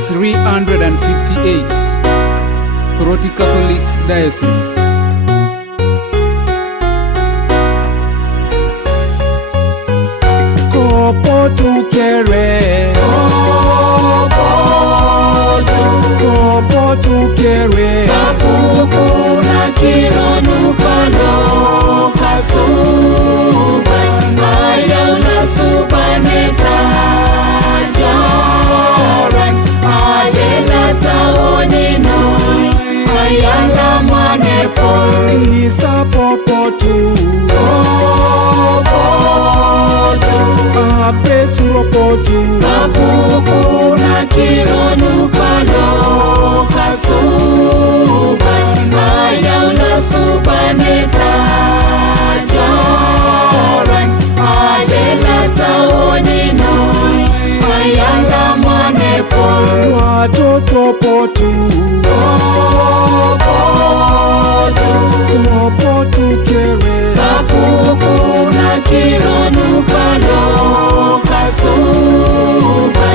358 Roti Catholic Diocese. Kopo tukere, kopo tukere, kapupu na kironu kalo kasuba aya unasubaneta jaran adela taonino ayala mwanepol isa popotu apesuropotu kapupu na kironu kalo kasuba aya unasubaneta jaran adela taonino ayala mwanepol watoto potu kopo tukere, kapupu na kironu kalo kasuba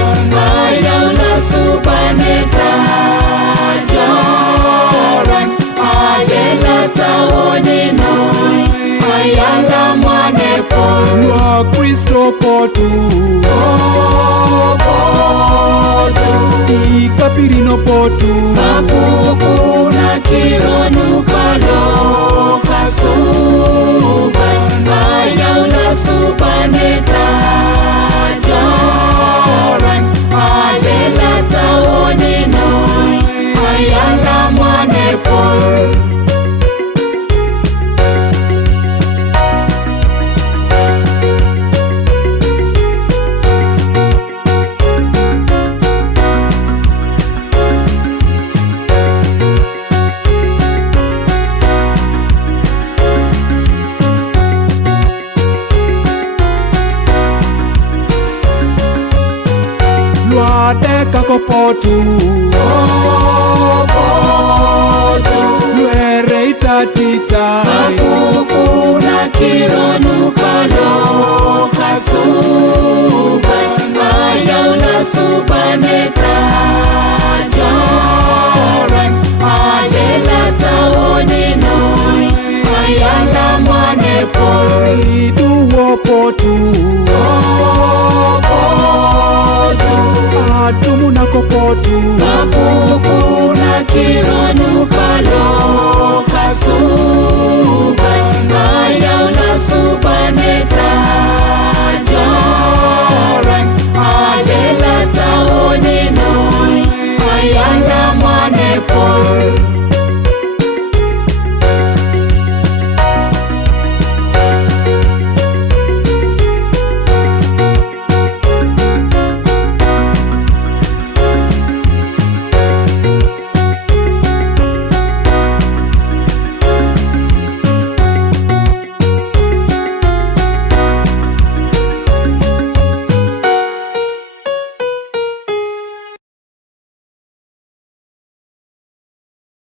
aya unasubaneta jaran adela taonino ayala mwanepol Wakristo potu ikapirino potu kapupu na kironu kalo kasuba aya unasubaneta jaran adela taonino ayala mwanepol Luadeka kopotu Luere itatita kapupu na kironu kalo kasuba aya unasubaneta jaran adela taonino ayala mwanepol iduwo potu atumu na kopotu